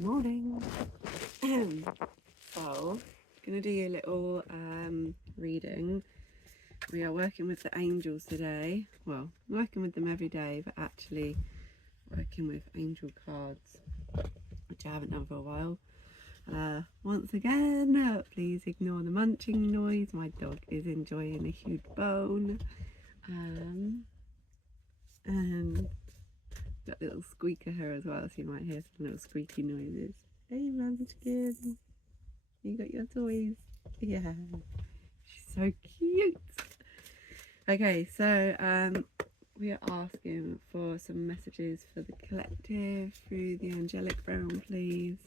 Morning. So, gonna do a little reading. We are working with the angels today. Well, working with them every day, but actually working with angel cards, which I haven't done for a while. Once again, please ignore the munching noise. My dog is enjoying a huge bone. And got a little squeaker here as well, so you might hear some little squeaky noises. Hey, Munchkin. You got your toys? Yeah. She's so cute. Okay, so we are asking for some messages for the collective through the angelic realm, please.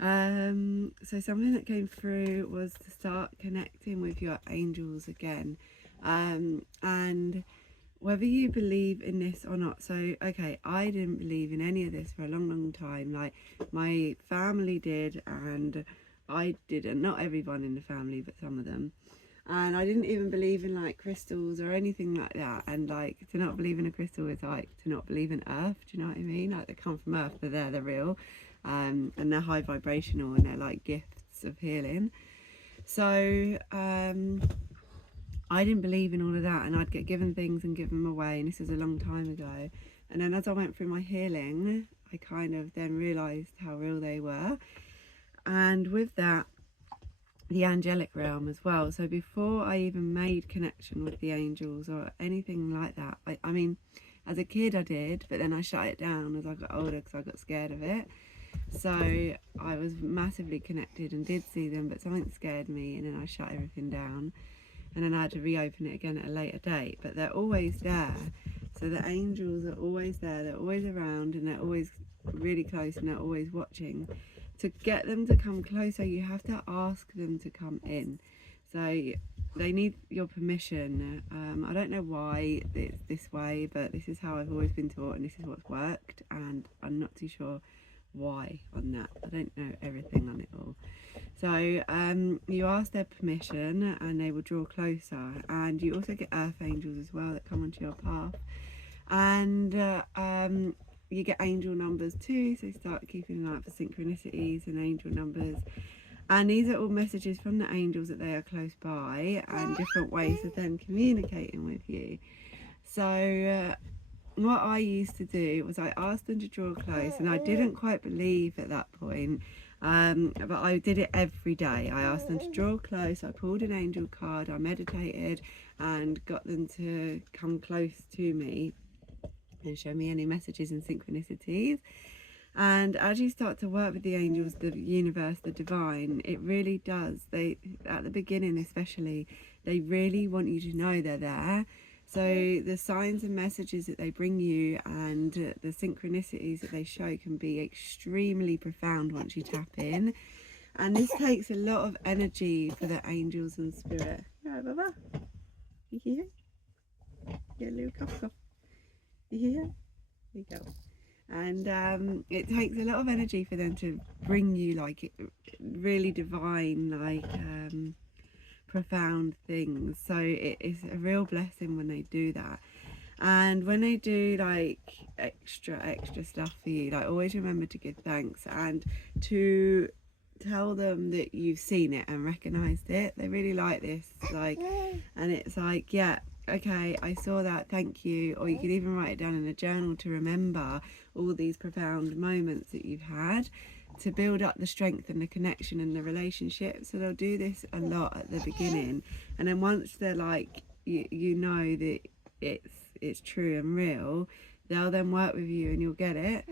So something that came through was to start connecting with your angels again. And whether you believe in this or not. So, okay, I didn't believe in any of this for a long time. Like, my family did, and I didn't. Not everyone in the family, but some of them. And I didn't even believe in, like, crystals or anything like that. And, like, to not believe in a crystal is like to not believe in Earth. Do you know what I mean? Like, they come from Earth, they're real. And they're high vibrational, and they're, like, gifts of healing. So, I didn't believe in all of that, and I'd get given things and give them away, and this was a long time ago. And then as I went through my healing, I kind of then realised how real they were. And with that, the angelic realm as well. So before I even made connection with the angels or anything like that, I mean, as a kid I did, but then I shut it down as I got older because I got scared of it. So I was massively connected and did see them, but something scared me, and then I shut everything down. And then I had to reopen it again at a later date, but they're always there. So the angels are always there, they're always around, and they're always really close, and they're always watching. To get them to come closer, you have to ask them to come in. So they need your permission. I don't know why it's this way, but this is how I've always been taught, and this is what's worked, and I'm not too sure why on that. I don't know everything on it all. So you ask their permission, and they will draw closer. And you also get earth angels as well that come onto your path. And you get angel numbers too, so start keeping an eye out for synchronicities and angel numbers. And these are all messages from the angels that they are close by, and different ways of them communicating with you. So what I used to do was I asked them to draw close, and I didn't quite believe at that point, but I did it every day. I asked them to draw close, I pulled an angel card, I meditated and got them to come close to me and show me any messages and synchronicities. And as you start to work with the angels, the universe, the divine, it really does. They, at the beginning especially, they really want you to know they're there. So the signs and messages that they bring you, and the synchronicities that they show, can be extremely profound once you tap in. And this takes a lot of energy for the angels and spirit. Right, Baba? You hear? Get a little cough. You hear? There you go. And it takes a lot of energy for them to bring you like really divine, like profound things. So it is a real blessing when they do that. And when they do like extra stuff for you, like, always remember to give thanks and to tell them that you've seen it and recognized it. They really like this, like, and it's like, yeah, okay, I saw that, thank you. Or you could even write it down in a journal to remember all these profound moments that you've had, to build up the strength and the connection and the relationship. So they'll do this a lot at the beginning, and then once they're like, you know that it's true and real, they'll then work with you and you'll get it.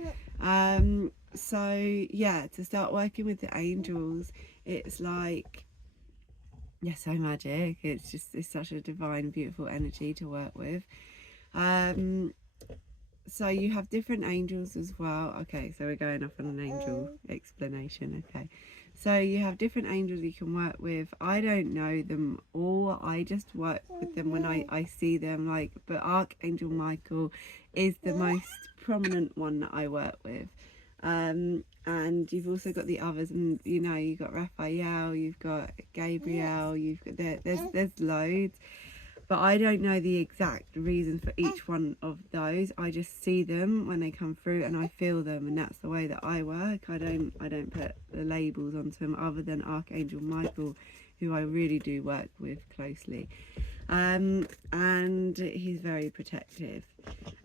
So yeah, to start working with the angels, it's like, yeah, so magic. It's such a divine, beautiful energy to work with. So you have different angels as well. Okay, so we're going off on an angel explanation. Okay, so you have different angels you can work with. I don't know them all. I just work with them when I see them. Like, but Archangel Michael is the most prominent one that I work with. And you've also got the others, and you know, you've got Raphael, you've got Gabriel, you've got there's loads. but I don't know the exact reason for each one of those. I just see them when they come through and I feel them, and that's the way that I work. I don't put the labels onto them, other than Archangel Michael, who I really do work with closely. And he's very protective,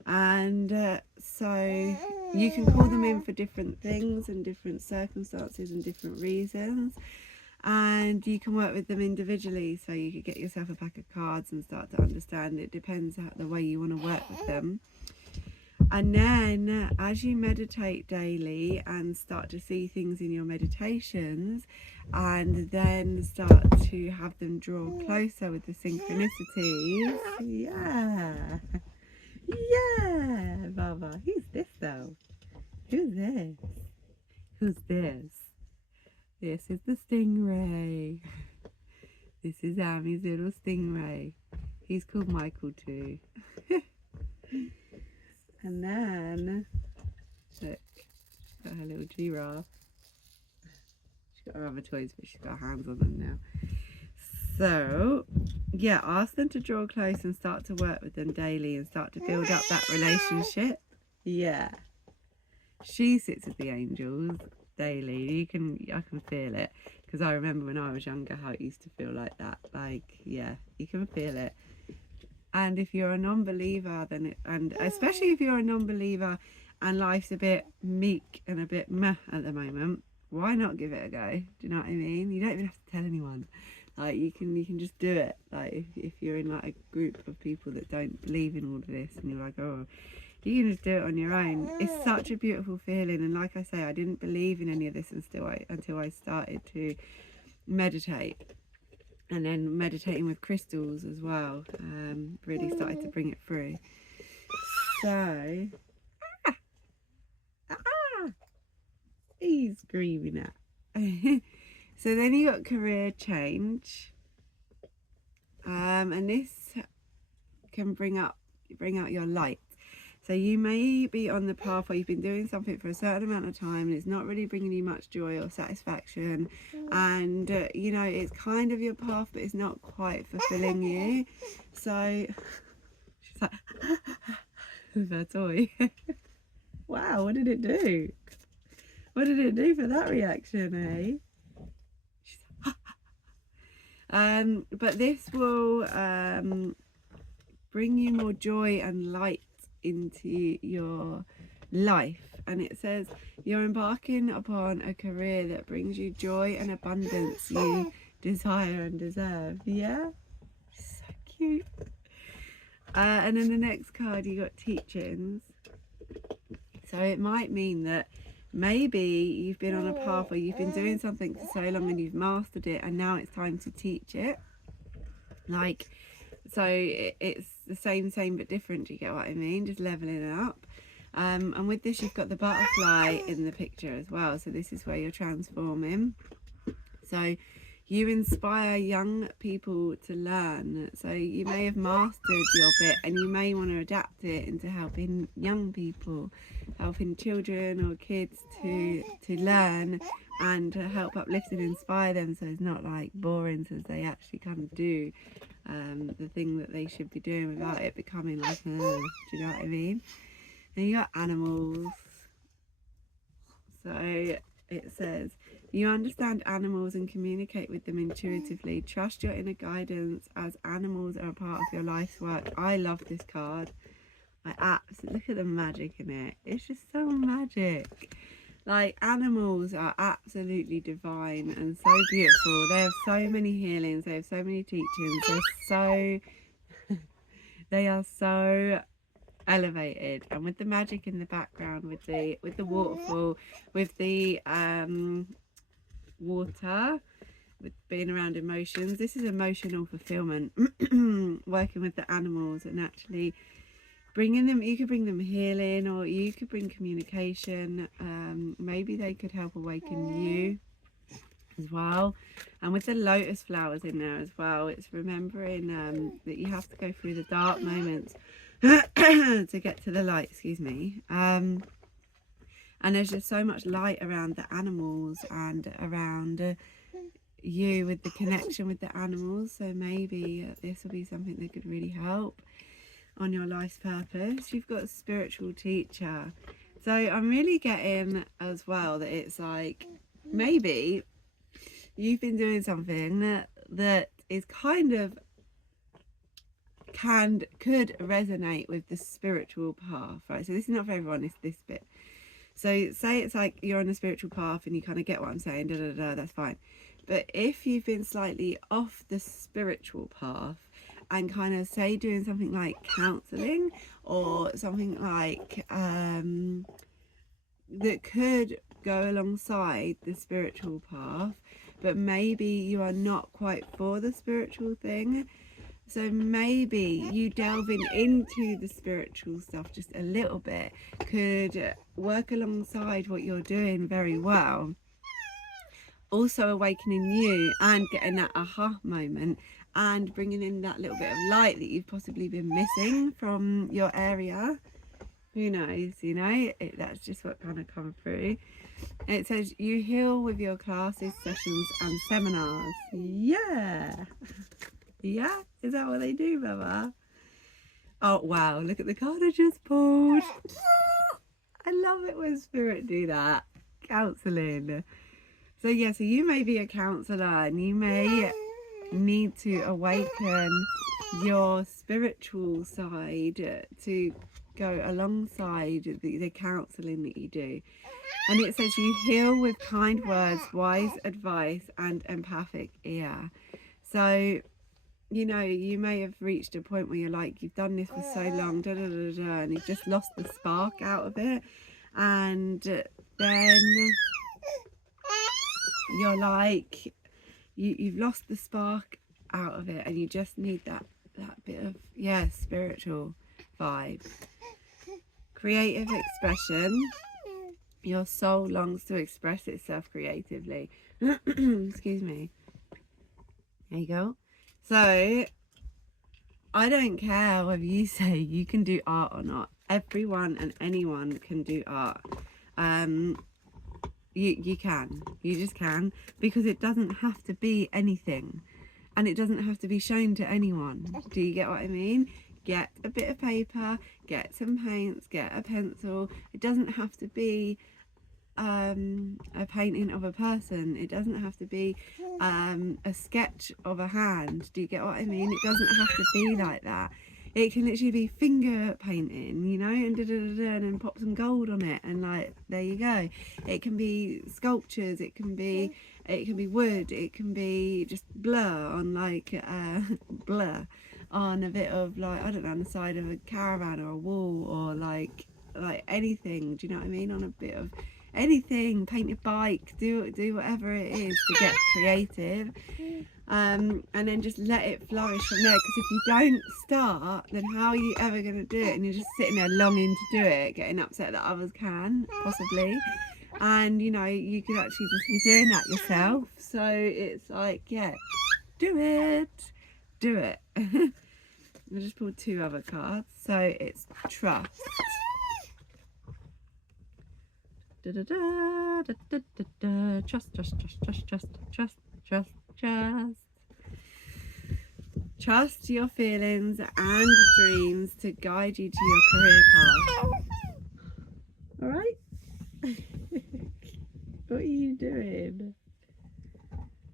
and so you can call them in for different things and different circumstances and different reasons, and you can work with them individually. So you could get yourself a pack of cards and start to understand. It depends how, the way you want to work with them. And then as you meditate daily and start to see things in your meditations, and then start to have them draw closer with the synchronicities. Yeah, Baba. Who's this though? Who's this? Who's this? This is the stingray. This is Amy's little stingray. He's called Michael too. And then, look, she's got her little giraffe. She's got her other toys, but she's got hands on them now. So, yeah, ask them to draw close and start to work with them daily and start to build up that relationship. Yeah. She sits with the angels daily. I can feel it, because I remember when I was younger how it used to feel like that. Like, yeah, you can feel it. And if you're a non-believer, then and especially if you're a non-believer and life's a bit meek and a bit meh at the moment, why not give it a go? Do you know what I mean? You don't even have to tell anyone. Like, you can just do it. Like, if you're in like a group of people that don't believe in all of this, and you're like, oh, you can just do it on your own. It's such a beautiful feeling. And like I say, I didn't believe in any of this until I started to meditate. And then meditating with crystals as well, really started to bring it through. So, he's screaming at. So then you got career change, and this can bring out your light. So you may be on the path where you've been doing something for a certain amount of time and it's not really bringing you much joy or satisfaction, and you know, it's kind of your path but it's not quite fulfilling you. So she's like with her toy. Wow, what did it do? What did it do for that reaction, eh? But this will bring you more joy and light into your life. And it says you're embarking upon a career that brings you joy and abundance you desire and deserve. Yeah, so cute. And then the next card, you got teachings. So it might mean that maybe you've been on a path where you've been doing something for so long and you've mastered it, and now it's time to teach it. Like, so it's the same but different. Do you get what I mean? Just leveling it up. And with this, you've got the butterfly in the picture as well. So this is where you're transforming. So you inspire young people to learn. So you may have mastered your bit and you may want to adapt it into helping young people, helping children or kids to learn and to help uplift and inspire them, so it's not like boring, so they actually kind of do the thing that they should be doing without it becoming like, do you know what I mean? Then you got animals. So it says, you understand animals and communicate with them intuitively. Trust your inner guidance, as animals are a part of your life's work. I love this card. I absolutely, look at the magic in it. It's just so magic. Like, animals are absolutely divine and so beautiful. They have so many healings. They have so many teachings. They are so elevated. And with the magic in the background, with the waterfall, with the water, with being around emotions, this is emotional fulfillment. Working with the animals and actually bringing them, you could bring them healing, or you could bring communication. Maybe they could help awaken you as well. And with the lotus flowers in there as well, it's remembering that you have to go through the dark moments to get to the light, excuse me. And there's just so much light around the animals and around you with the connection with the animals. So maybe this will be something that could really help on your life's purpose. You've got a spiritual teacher. So I'm really getting as well that it's like maybe you've been doing something that is kind of could resonate with the spiritual path, right? So this is not for everyone, it's this bit. So say it's like you're on a spiritual path and you kind of get what I'm saying, that's fine. But if you've been slightly off the spiritual path and kind of say doing something like counselling or something like that could go alongside the spiritual path, but maybe you are not quite for the spiritual thing. So maybe you delving into the spiritual stuff just a little bit could work alongside what you're doing very well. Also awakening you and getting that aha moment and bringing in that little bit of light that you've possibly been missing from your area. Who knows, you know, that's just what kind of come through. It says you heal with your classes, sessions and seminars. Yeah. Yeah, is that what they do, Mama? Oh wow, look at the card I just pulled. I love it when spirit do that. Counselling. So yeah, so you may be a counsellor and you may need to awaken your spiritual side to go alongside the counselling that you do. And it says you heal with kind words, wise advice and empathic ear. So, you know, you may have reached a point where you're like, you've done this for so long, and you've just lost the spark out of it. And then you're like, you've lost the spark out of it and you just need that bit of, yeah, spiritual vibe. Creative expression. Your soul longs to express itself creatively. Excuse me. There you go. So, I don't care whether you say you can do art or not. Everyone and anyone can do art. You can. You just can. Because it doesn't have to be anything. And it doesn't have to be shown to anyone. Do you get what I mean? Get a bit of paper, get some paints, get a pencil. It doesn't have to be a painting of a person. It doesn't have to be a sketch of a hand. Do you get what I mean? It doesn't have to be like that. It can literally be finger painting, you know, and and then pop some gold on it, and like there you go. It can be sculptures. It can be wood. It can be just blur on like blur on a bit of like, I don't know, on the side of a caravan or a wall, or like anything. Do you know what I mean? On a bit of anything, paint a bike, do whatever it is to get creative. And then just let it flourish from there, because if you don't start, then how are you ever going to do it? And you're just sitting there longing to do it, getting upset that others can, possibly. And you know, you could actually just be doing that yourself. So it's like, yeah, do it. I just pulled 2 other cards. So it's trust. Trust. Trust your feelings and dreams to guide you to your career path. All right? What are you doing?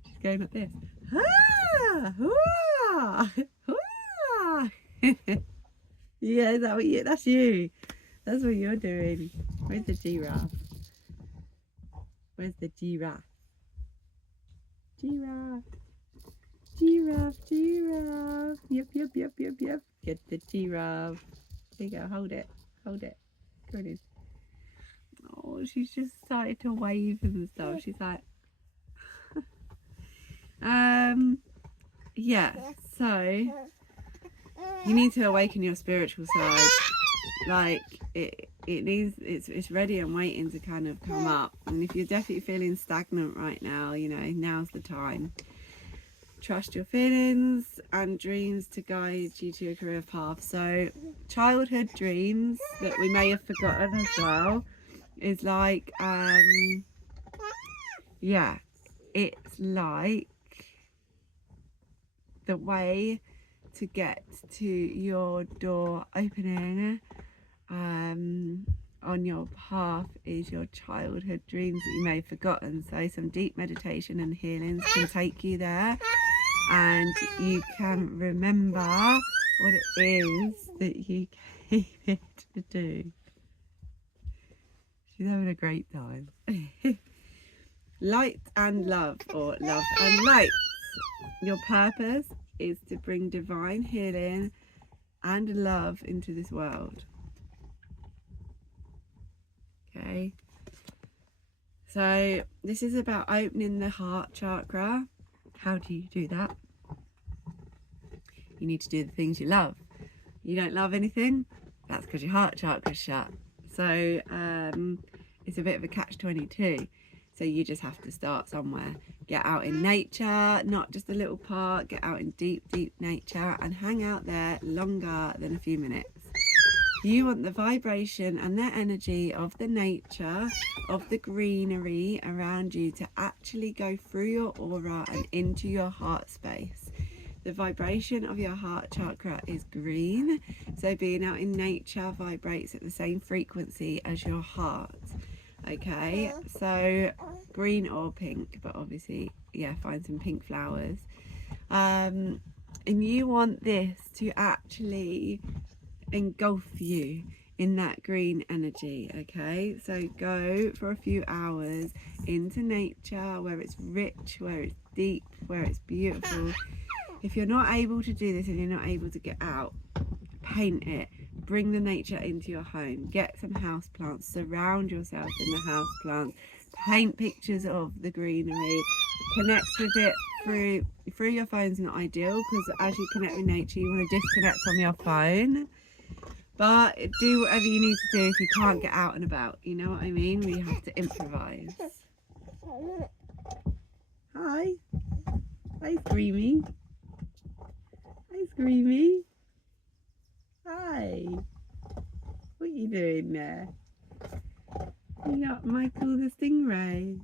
She's going like this. Ah! Ah! Ah! Yeah, is that what you? That's you. That's what you're doing. Where's the giraffe? Where's the giraffe? Giraffe. Giraffe. Yep. Get the giraffe. There you go. Hold it. Good. Oh, she's just started to wave and stuff. She's like, yeah. So you need to awaken your spiritual side. Like it's ready and waiting to kind of come up. And if you're definitely feeling stagnant right now, you know, now's the time. Trust your feelings and dreams to guide you to your career path. So childhood dreams that we may have forgotten as well is like yeah, it's like the way to get to your door opening on your path is your childhood dreams that you may have forgotten. So some deep meditation and healings can take you there, and you can remember what it is that you came here to do. She's having a great time. Light and love, or love and light. Your purpose is to bring divine healing and love into this world. Okay, so this is about opening the heart chakra. How do you do that? You need to do the things you love. You don't love anything, that's because your heart chakra's shut. So it's a bit of a catch-22. So you just have to start somewhere. Get out in nature, not just a little park. Get out in deep, deep nature and hang out there longer than a few minutes. You want the vibration and the energy of the nature, of the greenery around you to actually go through your aura and into your heart space. The vibration of your heart chakra is green, so being out in nature vibrates at the same frequency as your heart. Okay, so green or pink, but obviously, yeah, find some pink flowers. And you want this to actually engulf you in that green energy. Okay, so go for a few hours into nature where it's rich, where it's deep, where it's beautiful. If you're not able to do this and you're not able to get out, paint it. Bring the nature into your home. Get some house plants. Surround yourself in the house plants. Paint pictures of the greenery. Connect with it through your phone's not ideal, because as you connect with nature, you want to disconnect from your phone. But do whatever you need to do if you can't get out and about. You know what I mean? We have to improvise. Hi. Hi, Screamy. Hi, Screamy. Hi. What are you doing there? You got Michael the Stingray.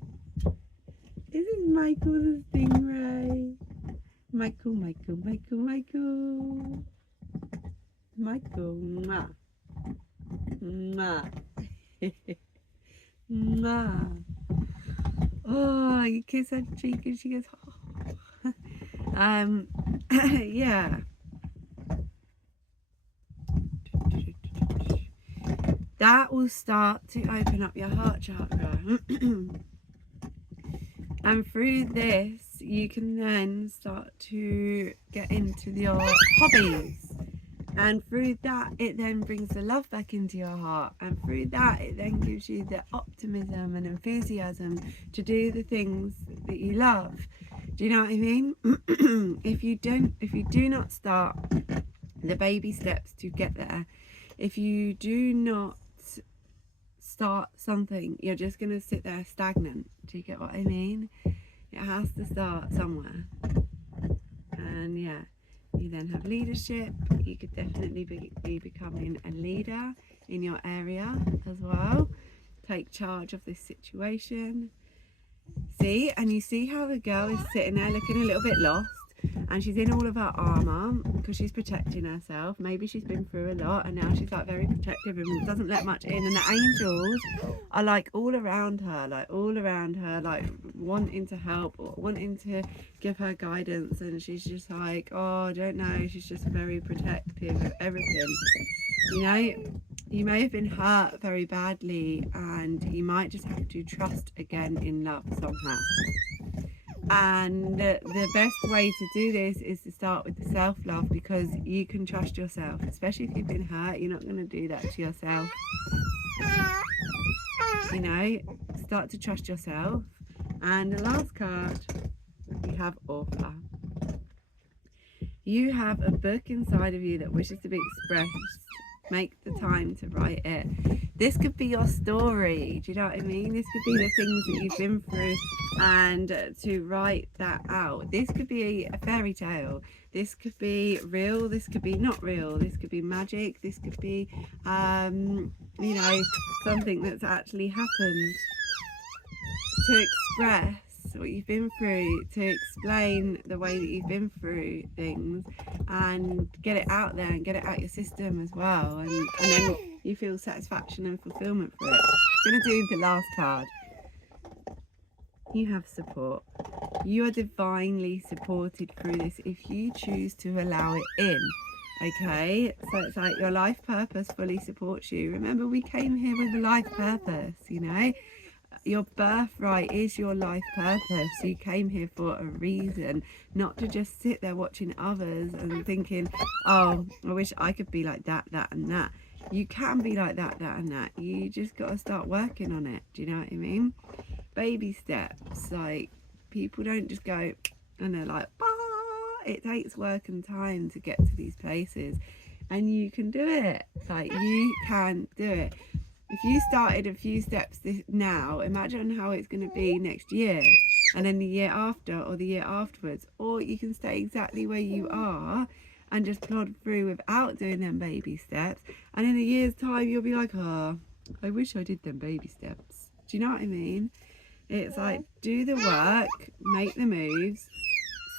This is Michael the Stingray. Michael, Michael, Michael, Michael. Michael, mwah. Mwah. Mwah. Oh, you kiss her cheek and she goes, oh. Yeah. That will start to open up your heart chakra. And through this, you can then start to get into your hobbies. And through that, it then brings the love back into your heart. And through that, it then gives you the optimism and enthusiasm to do the things that you love. Do you know what I mean? If you do not start the baby steps to get there, if you do not start something, you're just going to sit there stagnant. Do you get what I mean? It has to start somewhere. And yeah, you then have leadership. You could definitely be becoming a leader in your area as well. Take charge of this situation. See, and you see how the girl is sitting there looking a little bit lost, and she's in all of her armour because she's protecting herself. Maybe she's been through a lot and now she's like very protective and doesn't let much in, and the angels are like all around her, like wanting to help or wanting to give her guidance, and she's just like, oh, I don't know, she's just very protective of everything. You know, you may have been hurt very badly and you might just have to trust again in love somehow. And the best way to do this is to start with the self-love, because you can trust yourself, especially if you've been hurt. You're not going to do that to yourself. You know, start to trust yourself. And the last card, you have author. You have a book inside of you that wishes to be expressed. Make the time to write it. This could be your story. Do you know what I mean? This could be the things that you've been through, and to write that out. This could be a fairy tale. This could be real. This could be not real. This could be magic. This could be, you know, something that's actually happened. To express what you've been through, to explain the way that you've been through things and get it out there and get it out your system as well. And then you feel satisfaction and fulfillment for it. I'm going to do the last card. You have support. You are divinely supported through this if you choose to allow it in. Okay, so it's like your life purpose fully supports you. Remember, we came here with a life purpose, you know. Your birthright is your life purpose. You came here for a reason, not to just sit there watching others and thinking, oh, I wish I could be like that, that and that. You can be like that, that and that. You just got to start working on it. Do you know what I mean? Baby steps. Like, people don't just go and they're like, bah! It takes work and time to get to these places, and you can do it. Like, you can do it. If you started a few steps now, imagine how it's going to be next year, and then the year after, or the year afterwards. Or you can stay exactly where you are and just plod through without doing them baby steps, and in a year's time you'll be like, oh, I wish I did them baby steps. Do you know what I mean? It's like, do the work, make the moves,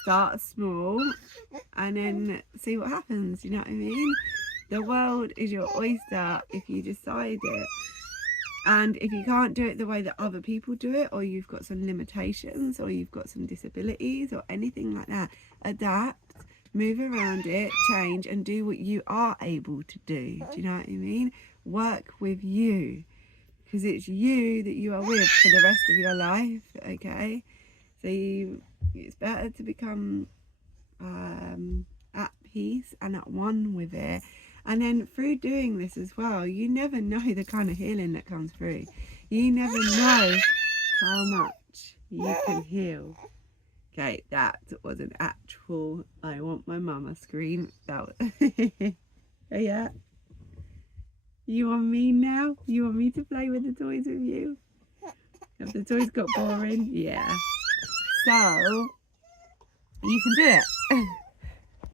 start small, and then see what happens. You know what I mean? The world is your oyster if you decide it. And if you can't do it the way that other people do it, or you've got some limitations, or you've got some disabilities, or anything like that, adapt, move around it, change, and do what you are able to do. Do you know what I mean? Work with you, because it's you that you are with for the rest of your life. Okay, so it's better to become at peace and at one with it. And then through doing this as well, you never know the kind of healing that comes through. You never know how much you can heal. Okay, that was an actual I want my mama scream. That was yeah. You want me now? You want me to play with the toys with you? Have the toys got boring? Yeah. So, you can do it.